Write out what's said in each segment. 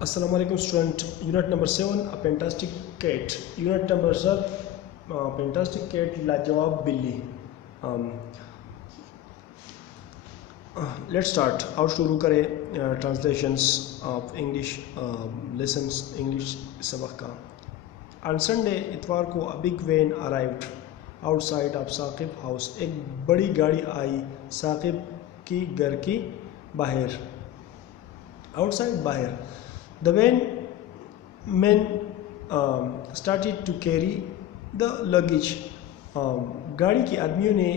Assalamu alaikum student. Unit number 7, a fantastic cat. Unit number 7, fantastic cat लाजवाब बिल्ली. um, let's start. और शुरू करें translations of English lessons, English सबक का. On Sunday इतवार को a big van arrived outside of Saqib house. एक बड़ी गाड़ी आई साकिब की घर की बाहर. Outside बाहर. The van men started to carry the luggage. गाड़ी के आदमियों ने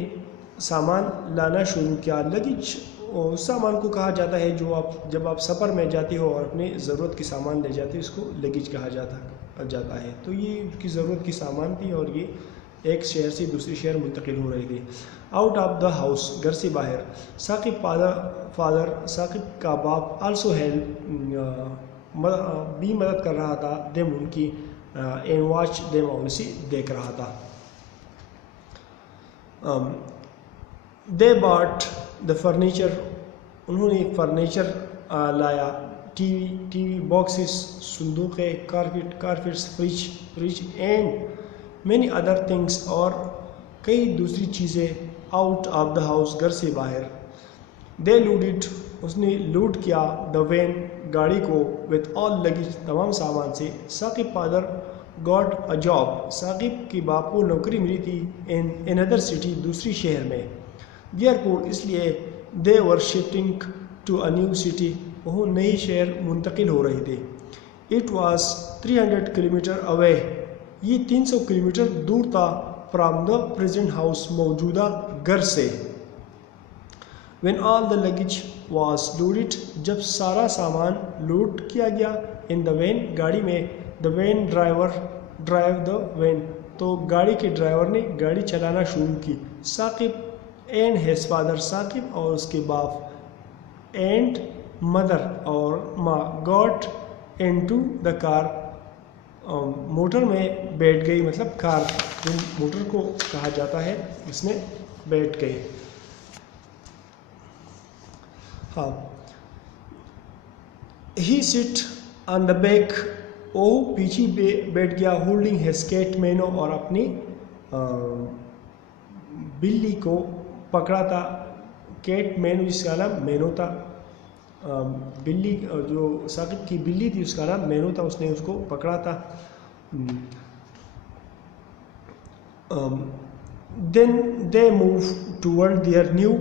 सामान लाना शुरू किया. लगेज उस सामान को कहा जाता है जो जब आप सफ़र में जाते हो और अपने ज़रूरत की सामान ले जाते हो, इसको लगेज कहा जाता है. तो ये उसकी ज़रूरत की सामान थी और ये एक शहर से दूसरे शहर मुंतकिल हो रही थी. आउट ऑफ द हाउस, घर से बाहर. साकिब फादर साकिब का बाप आल्सो हेल्प भी मदद कर रहा था. देम उनकी एंड वॉच देम और उसे देख रहा था. दे बॉट द फर्नीचर, उन्होंने फर्नीचर लाया. टीवी बॉक्सेस, संदूक़े, carpets, fridge and many other things, और कई दूसरी चीज़ें. आउट ऑफ द हाउस, घर से बाहर. दे लूडेड, उसने लूट किया. द वैन, गाड़ी को. विथ ऑल लगेज, तमाम सामान से. Saqib father got a job, Saqib के बाप को नौकरी मिली थी. इन अनदर सिटी, दूसरी शहर में. देयरफॉर, इसलिए. They were shifting to a new city, वो नई शहर मुंतकिल हो रहे थे. इट वॉज 300 किलोमीटर अवे, ये 300 किलोमीटर दूर था. फ्राम द प्रेजेंट हाउस, मौजूदा घर से. When all the luggage was loaded, जब सारा सामान लोड किया गया. In the van, गाड़ी में. The van drive the van, तो गाड़ी के ड्राइवर ने गाड़ी चलाना शुरू की. Saqib and his father, Saqib और उसके बाप. and mother और माँ. got into the car, motor में बैठ गई, मतलब कार जो मोटर को कहा जाता है, उसमें बैठ गई. हाँ. ही सिट ऑन द बैक, ओ पीछे बैठ गया. होल्डिंग हिज कैट, मैनो, और अपनी बिल्ली को पकड़ा था. कैट मैनो, जिसका नाम मैनो था. बिल्ली जो साकिब की बिल्ली थी उसका नाम मैनो था, उसने उसको पकड़ा था. Then they move toward their new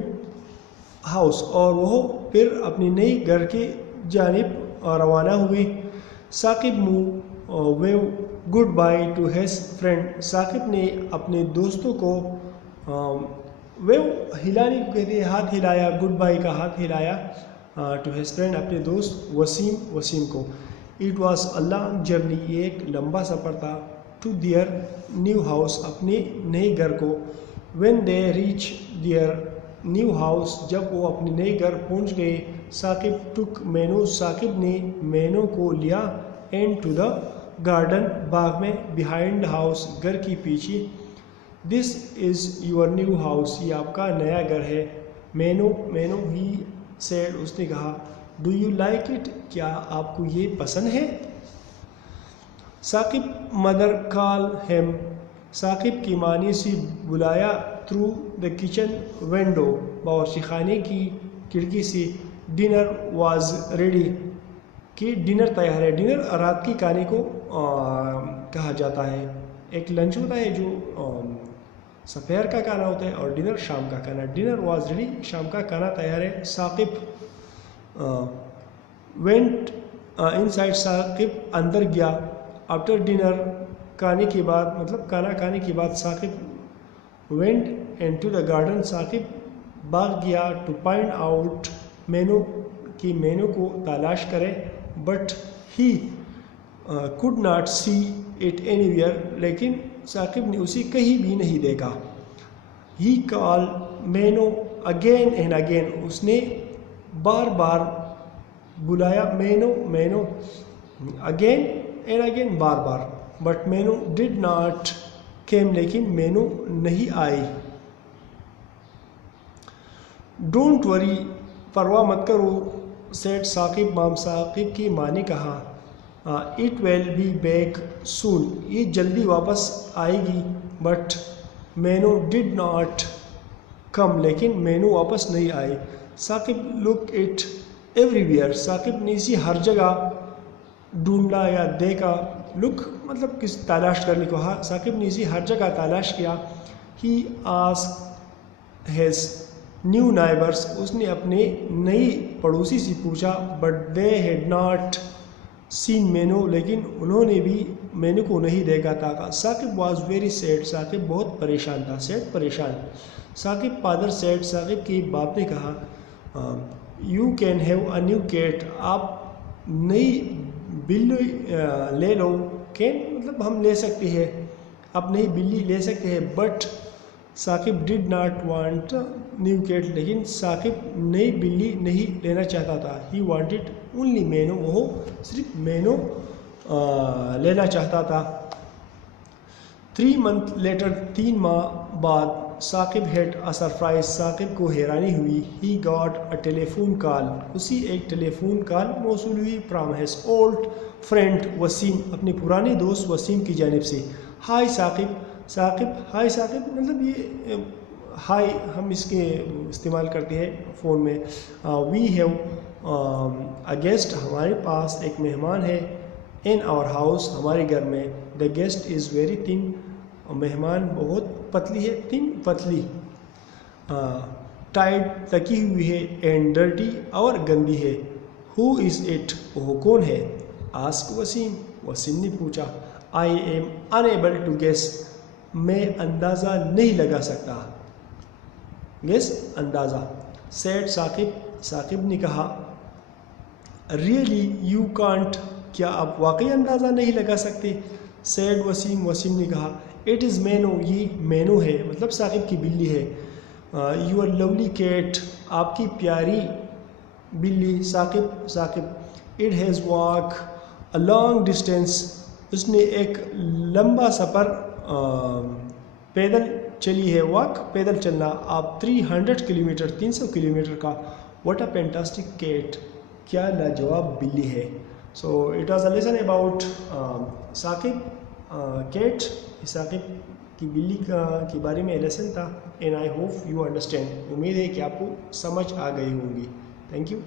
house, और वह फिर अपनी नई घर की जानिब रवाना हुई. Saqib move wave goodbye to his friend, Saqib ने अपने दोस्तों को वेव हिलाने को कहते हैं, हाथ हिलाया. गुड बाय का हाथ हिलाया. टू हिज फ्रेंड, अपने दोस्त वसीम को. It was a long journey, ये एक लंबा सफ़र था. टू देयर न्यू हाउस, अपने नए घर को. When they reach there new house, जब वो अपने नए घर पहुंच गए. साकिब टुक मैनो, साकिब ने मैनो को लिया. एंड टू द गार्डन, बाग में. बिहाइंड हाउस, घर की पीछे. This is your new house, ये आपका नया घर है. मैनो ही सेड, उसने कहा. डू यू लाइक इट, क्या आपको ये पसंद है. Saqib mother call him, Saqib की माँ ने उसे बुलाया. थ्रू द किचन विंडो, बावर्ची खाने की खिड़की से. डिनर वाज रेडी, कि डिनर तैयार है. डिनर रात की खाने को कहा जाता है. एक लंच होता है जो दोपहर का खाना होता है, और डिनर शाम का खाना. डिनर वाज रेडी, शाम का खाना तैयार है. साकिब वेंट इनसाइड, साकिब अंदर गया. आफ्टर डिनर, खाने के बाद, मतलब खाना खाने के बाद. Saqib went into the garden, Saqib बाग गया. टू फाइंड आउट मैनो, कि मैनो को तलाश करे. But he could not see it anywhere, लेकिन साकिब ने उसे कहीं भी नहीं देखा. He call Mano again and again, उसने बार बार बुलाया. मैनो अगेन एंड अगेन, बार बार. But Mano did not came, लेकिन मैनो नहीं आई. डोंट वरी, परवाह मत करो. सेड साकिब, माम साकिब की माँ ने कहा, it will be back soon, ये जल्दी वापस आएगी, बट मैनू डिड नॉट कम, लेकिन मैनू वापस नहीं आई। Saqib look it everywhere, Saqib ने इसी हर जगह ढूंढा या देखा। लुक मतलब किस तलाश करने को, हाँ साकिब ने इसी हर जगह तलाश किया। He asked his new neighbours, उसने अपने नई पड़ोसी से पूछा, but they had not seen Menu, लेकिन उन्होंने भी मेनू को नहीं देखा था। Saqib was very sad, Saqib बहुत परेशान था। सैड परेशान। साकिब फादर सैड, साकिब के बाप ने कहा, you can have a new cat, आप नई बिल्ली ले लो। कैन मतलब हम ले सकते हैं, आप नई बिल्ली ले सकते हैं। But Saqib did not want new cat, लेकिन साकिब नई बिल्ली नहीं लेना चाहता था। ही वांटेड ओनली मेनू, वो सिर्फ मेनू लेना चाहता था। 3 months लेटर, 3 माह बाद, Saqib had a surprise, Saqib को हैरानी हुई। He got a telephone call, उसी एक टेलीफोन कॉल मौसूल हुई from his old friend Waseem, अपने पुराने दोस्त वसीम की जानिब से। हाय साकिब, साकिब हाय साकिब, मतलब ये हाय हम इसके इस्तेमाल करते हैं फ़ोन में। वी हैव अ गेस्ट, हमारे पास एक मेहमान है। इन आवर हाउस, हमारे घर में। The guest is very thin, मेहमान बहुत पतली है। थिन पतली। टाइट तकी हुई है। एंड डर्टी और गंदी है। हु इज़ इट, वो कौन है? आस्क वसीम, वसीम ने पूछा। I am unable to guess, मैं अंदाज़ा नहीं लगा सकता। गेस अंदाज़ा। सेड साकिब, साकिब ने कहा। रियली यू कांट, क्या आप वाकई अंदाज़ा नहीं लगा सकते? सेड वसीम, वसीम ने कहा। इट इज़ मैनो, ये मैनो है, मतलब साकिब की बिल्ली है। यूर लवली कैट, आपकी प्यारी बिल्ली। Saqib, Saqib. It has walk a long distance, उसने एक लंबा सफ़र पैदल चली है। वॉक पैदल चलना। आप 300 किलोमीटर, 300 किलोमीटर का। व्हाट अ फैंटास्टिक कैट, क्या लाजवाब बिल्ली है। So it was a lesson about Saqib cat, Saqib की बिल्ली के बारे में लेसन था। And I hope you understand, उम्मीद है कि आपको समझ आ गई होंगी। Thank you.